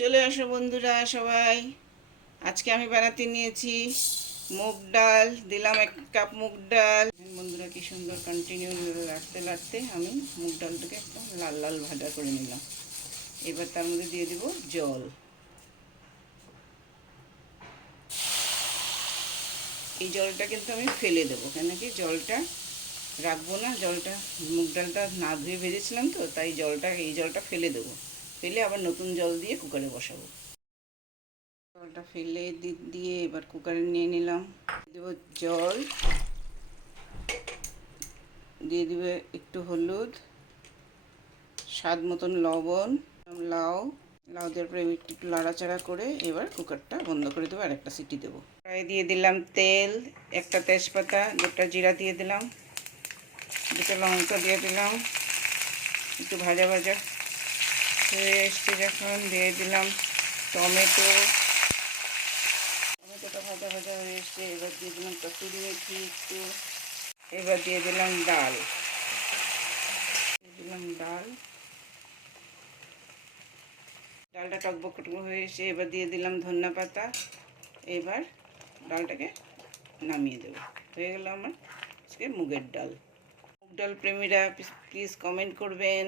চলে আসো বন্ধুরা সবাই। আজকে আমি বানাতে নিয়েছি মুগ ডাল। দিলাম 1 কাপ মুগ ডাল। বন্ধুরা কি সুন্দর কন্টিনিউ লাড়তে লাড়তে আমি মুগ ডালটাকে একদম লাল লাল ভাজা করে নিলাম। এবার তার মধ্যে দিয়ে দিব জল। এই জলটা কিন্তু আমি ফেলে দেবো, কেন কি জলটা রাখবো না। জলটা মুগ ডালটা না ধুয়ে ভেজেছিলাম তো, তাই এই জলটা ফেলে দেবো। ফেলে আবার নতুন জল দিয়ে কুকারে বসাবো। জলটা ফেলে দিয়ে এবার কুকারে নিয়ে নিলাম। দেবো জল, দিয়ে দিবে একটু হলুদ, স্বাদ মতন লবণ, লাউ লাউ দেওয়ার পরে একটু লাড়াচাড়া করে এবার কুকারটা বন্ধ করে দেবো আর একটা সিটি দেবো। কড়াইয়ে দিয়ে দিলাম তেল, একটা তেজপাতা, 2টা জিরা দিয়ে দিলাম, 2টা লঙ্কা দিয়ে দিলাম। একটু ভাজা ভাজা হয়ে এসছে যখন দিয়ে দিলাম টমেটো। টমেটোটা ভাজা ভাজা হয়ে এসছে, এবার দিয়ে দিলাম কসুরি মেথি একটু। এবার দিয়ে দিলাম ডাল, ডালটা টকবক টকবক হয়ে এসে এবার দিয়ে দিলাম ধনিয়া পাতা। এবার ডালটাকে নামিয়ে দেবো। হয়ে গেল আমার আজকে মুগের ডাল। মুগ ডাল প্রেমীরা প্লিজ কমেন্ট করবেন।